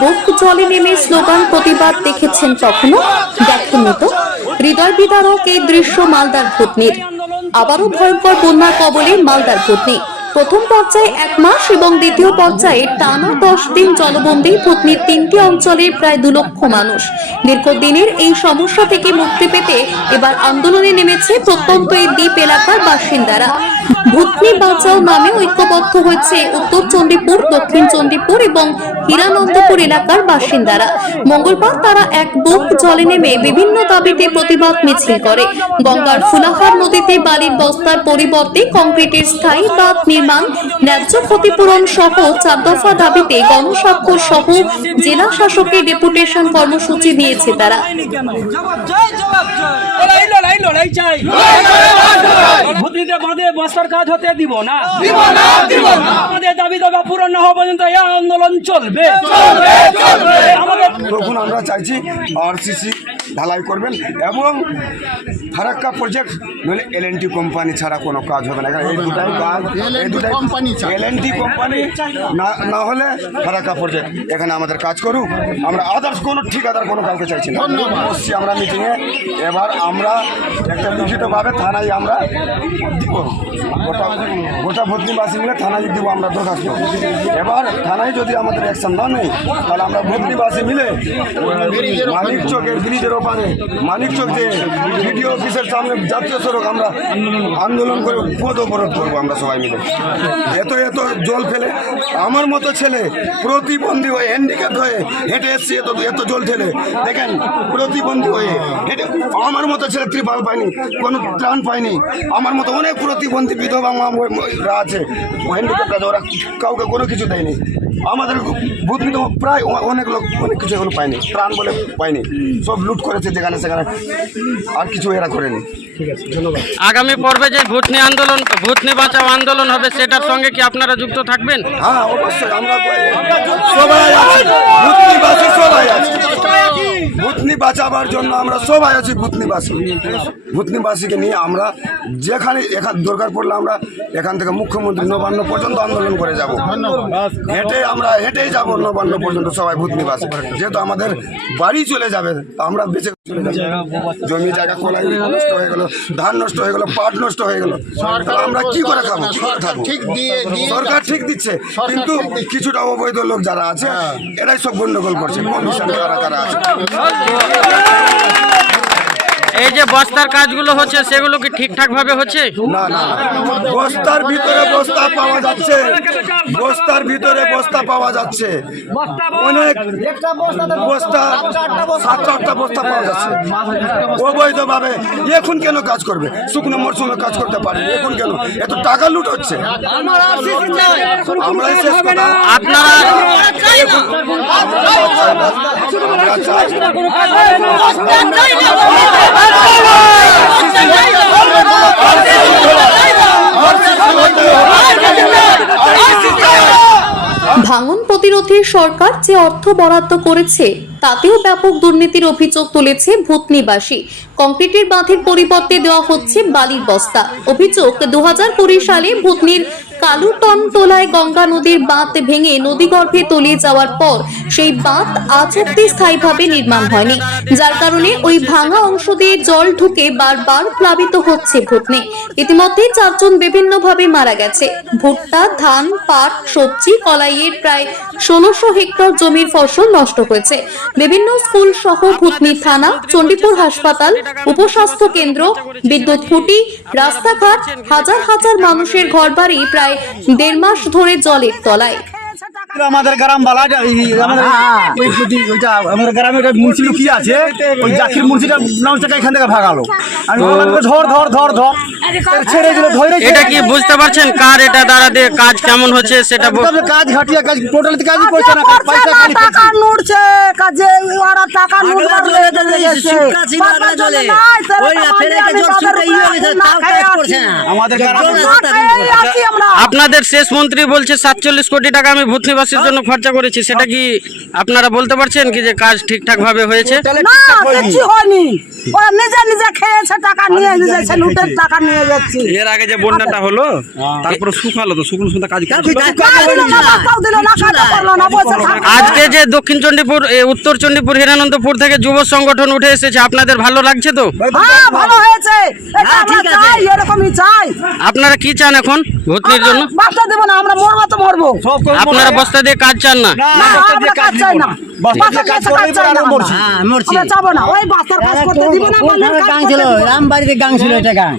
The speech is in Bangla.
বুক জলে নেমে স্লোগান প্রতিবাদ দেখেছেন কখনো? দেখেননি তো? হৃদয় বিদারক এই দৃশ্য মালদার ভূতনির। আবারও ভয়ঙ্কর বন্যার কবলে মালদার ভূতনি। প্রথম পর্যায়ে 1 মাস এবং দ্বিতীয় পর্যায়ে টানা 10 দিন জলবন্দী ভূতনির 3টি অঞ্চলের প্রায় 2 লক্ষ মানুষ। দীর্ঘদিনের এই সমস্যা থেকে মুক্তি পেতে এবার আন্দোলনে নেমেছে প্রত্যন্ত এই দ্বীপ এলাকার বাসিন্দারা। ভূতনি বাঁচাও নামে ঐক্যবদ্ধ হয়েছে উত্তর চণ্ডীপুর, দক্ষিণ চণ্ডীপুর এবং হীরানন্দপুর এলাকার বাসিন্দারা। মঙ্গলবার তারা এক বুক জলে নেমে বিভিন্ন দাবিতে প্রতিবাদ মিছিল করে। গঙ্গার ফুলাহার নদীতে বালির বস্তার পরিবর্তে কংক্রিটের স্থায়ী বাঁধ নির্মাণ, ন্যায্য ক্ষতিপূরণ সহ 4 দফা দাবিতে গণস্বাক্ষর সহ জেলা শাসকের ডেপুটেশন কর্মসূচি নিয়েছে তারা। কাজ হতে দিব না, আমাদের দাবি দাবা পূরণ না হওয়া পর্যন্ত এই আন্দোলন চলবে। তখন আমরা চাইছি আরসিসি ঢালাই করবেন এবং ফারাক্কা প্রজেক্ট নইলে এলএনটি কোম্পানি ছাড়া কোনো কাজ হবে না। এই দুটাই কাজ, এই দুটাই এলএনটি কোম্পানি না হলে ফারাক্কা প্রজেক্ট এখানে আমাদের কাজ করুক। আমরা আদার্স কোনো ঠিকাদার কোনো কাউকে চাইছি না। বসছি আমরা মিটিংয়ে, এবার আমরা একটা লিখিতভাবে থানায় আমরা দিব, গোটা ভূতনিবাসী মিলে থানায় দিব আমরা দরখাস্ত। এবার থানায় যদি আমাদের অ্যাকশন না নেই তাহলে আমরা ভূতনিবাসী মিলে মানিক চকের ব্রিজের ওপারে মানিক চক যে বিডিও অফিসের সামনে জাতীয় সড়ক আমরা আন্দোলন করে পদ অবরোধ করবো আমরা সবাই মিলে। এত এত জল ফেলে আমার মতো ছেলে প্রতিবন্ধী হয়ে হ্যান্ডিক্যাপ হয়ে হেঁটে এসছি, এত জল ফেলে দেখেন প্রতিবন্ধী হয়ে হেঁটে আমার মতো ছেলে ত্রিপাল পায়নি, কোনো ত্রাণ পায়নি। আমার মতো অনেক প্রতিবন্ধী বিধবা মা আছে হ্যান্ডিক্যাপ আছে, ওরা কাউকে কোনো কিছু দেয়নি। আমাদের ভূতনি তো প্রায় অনেক লোক অনেক কিছু এগুলো পায়নি, ত্রাণ বলে পায়নি, সব লুট করেছে যেখানে সেখানে, আর কিছু এরা করেনি। ঠিক আছে, ধন্যবাদ। আগামী পর্বে যে ভূতনি আন্দোলন, ভূতনি বাঁচাও আন্দোলন হবে, সেটার সঙ্গে কি আপনারা যুক্ত থাকবেন? হ্যাঁ অবশ্যই, আমরা সবাই আছি, ভূতনিবাসী সবাই আছি, ভূতনি বাঁচাবার জন্য আমরা সবাই আছি। ভূতনিবাসীকে নিয়ে আমরা যেখানে দরকার পড়লে আমরা এখান থেকে মুখ্যমন্ত্রী নবান্ন পর্যন্ত আন্দোলন করে যাব। হেঁটেই যাব নবান্ন পর্যন্ত সবাই ভূতনিবাসী, যেহেতু আমাদের বাড়ি চলে যাবে, আমরা বেঁচে চলে যাব। জমি জায়গা কলাই নষ্ট হয়ে গেল, ধান নষ্ট হয়ে গেল, পাট নষ্ট হয়ে গেল, আমরা কি করে খাবো? সরকার ঠিক দিচ্ছে, কিন্তু কিছুটা অবৈধ লোক যারা আছে এরাই সব গন্ডগোল করছে। কারা আছে? এই যে বস্তার কাজগুলো হচ্ছে সেগুলো কি ঠিকঠাক ভাবে হচ্ছে? না না, বস্তার ভিতরে বস্তা পাওয়া যাচ্ছে, বস্তার ভিতরে বস্তা পাওয়া যাচ্ছে, অনেক বস্তা 7-8টা বস্তা পাওয়া যাচ্ছে অবৈধভাবে। এখন কেন কাজ করবে? শুকনো মরশুমে কাজ করতে পারে, এখন কেন এত টাকা লুট হচ্ছে? আমরা শেষ কথা, আপনারা ভাঙন প্রতিরোধে সরকার যে অর্থ বরাদ্দ করেছে তাতেও ব্যাপক দুর্নীতির অভিযোগ তুলেছে ভূতনিবাসী। কংক্রিটের বাঁধের পরিবর্তে দেওয়া হচ্ছে বালির বস্তা। অভিযোগ 2020 সালে ভূতনির কালুটন তোলায় গঙ্গা নদীর বাঁধ ভেঙে নদীগর্ভে তলিয়ে যাওয়ার পর সেই বাঁধ আজ অব্দি স্থায়ীভাবে নির্মাণ হয়নি, যার কারণে ওই ভাঙা অংশ দিয়ে জল ঢুকে বারবার প্লাবিত হচ্ছে ভূতনি। ইতিমধ্যে 4 জন বিভিন্নভাবে মারা গেছে। ভুট্টা, ধান, পাট, সবজি, কলাইয়ের প্রায় 1600 হেক্টর জমির ফসল নষ্ট হয়েছে। বিভিন্ন স্কুল সহ ভূতনি থানা, চণ্ডীপুর হাসপাতাল, উপস্বাস্থ্য কেন্দ্র, বিদ্যুৎ খুঁটি, রাস্তাঘাট, হাজার হাজার মানুষের ঘরবাড়ি প্রায় 1.5 মাস ধরে জলের তলায়। আমাদের গ্রাম বালা আমাদের গ্রামে মুন্সি কি আছে, ওই জাকির মুন্সিটা নামটা এখান থেকে ভাগালো। আমি ধর ছেড়ে দিল, ধরে। এটা কি বুঝতে পারছেন কার এটা দ্বারা দিয়ে কাজ কেমন হচ্ছে সেটা? কাজ ঘাটিয়া কাজ টোটালি কাজই করছে না, পয়সা খালি টাকা লুটছে, কাজে ওরা টাকা লুটপাট করে দিয়েছে। বাপের জন্য নাই, ছেলেটা মারলে আমি বাপের উপর না খেয়ে আছি। আমাদের না খেয়েই আছি আমরা। আপনাদের শেষ মন্ত্রী বলছে 47 কোটি টাকা আমি ভূতনিবাসীর জন্য খরচা করেছি, সেটা কি আপনারা বলতে পারছেন কি যে কাজ ঠিকঠাক ভাবে হয়েছে? না, কিচ্ছু হয়নি। ওরা নিজে নিজে খেয়েছে, টাকা নিয়ে যাচ্ছে, লুটের টাকা নিয়ে যাচ্ছে। এর আগে যে বন্যাটা হলো তারপরে শুকালো তো শুকনো শুকনো কাজ করছিল। কাজ দিল না, বাস্তাও দিল না, কাজও করলো না, বসে থাকলো। আজকে যে দক্ষিণ চণ্ডীপুর উত্তর চণ্ডীপুর হিরানন্দপুর থেকে যুব সংগঠন উঠে এসেছে, আপনাদের ভালো লাগছে তো? হ্যাঁ, ভালো হয়েছে। এটা আমরা চাই, এরকমই চাই। আপনারা কি চান এখন ভূতনির জন্য? বাস্তা দেবো না, আমরা মরবো তো মরবো। আপনারা বস্তা দিয়ে কাজ চান না? না, আমরা কাজ চাই না। বাস্তা দিয়ে কাজ চাই না আমরা। আমরা যাবো না, ওই বাস্তার কাজ করতে দিব না, বললেন কাজ করতে দিব না। রামবাড়িতে গাং ছিল এটা গাং